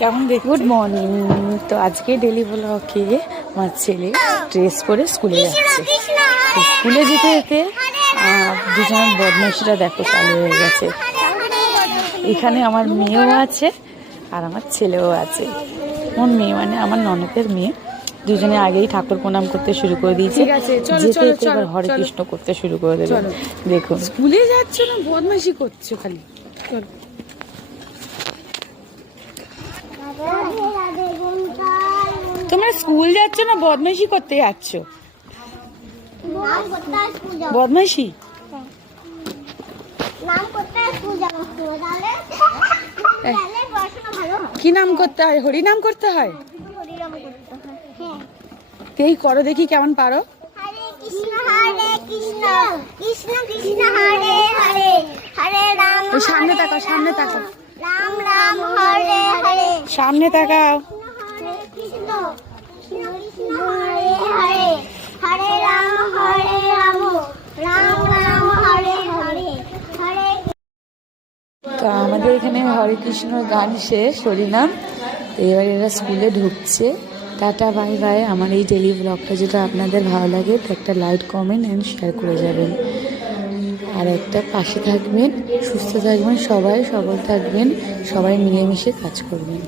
কেমন দেখ। Good morning. তো আজকে ডেলি ব্লগে আমার ছেলে ড্রেস পরে স্কুলে যাচ্ছে। স্কুলে যেতে যেতে দুজনের বদমাইশিটা দেখো চালু হয়ে গেছে। এখানে আমার মেয়েও আছে আর আমার ছেলেও আছে। আমার মেয়ে মানে আমার ননদের মেয়ে। দুজনে আগেই ঠাকুর প্রণাম করতে শুরু করে দিয়েছে। যেতে এবার হরে কৃষ্ণ করতে শুরু করে দেবে। দেখুন স্কুলে যাচ্ছ না বদমাইশি করছো খালি। তোমরা স্কুল যাচ্ছ না বদমাইশি করতে যাচ্ছ? বদমাইশি কি নাম করতে হয়? হরি নাম করতে হয়। এই করো দেখি কেমন পারো। সামনে তাকাও, সামনে তাকাও, সামনে তাকাও। তো আমাদের এখানে হরে কৃষ্ণ গান শেষ, হরিনাম। এবার এরা স্কুলে ঢুকছে। Tata bye bye. আমার এই ডেলি ব্লগটা যেটা আপনাদের ভালো লাগে তো একটা লাইক, কমেন্ট অ্যান্ড শেয়ার করে যাবেন। আর একটা পাশে থাকবেন, সুস্থ থাকবেন, সবাই সবল থাকবেন, সবাই মিলেমিশে কাজ করবেন।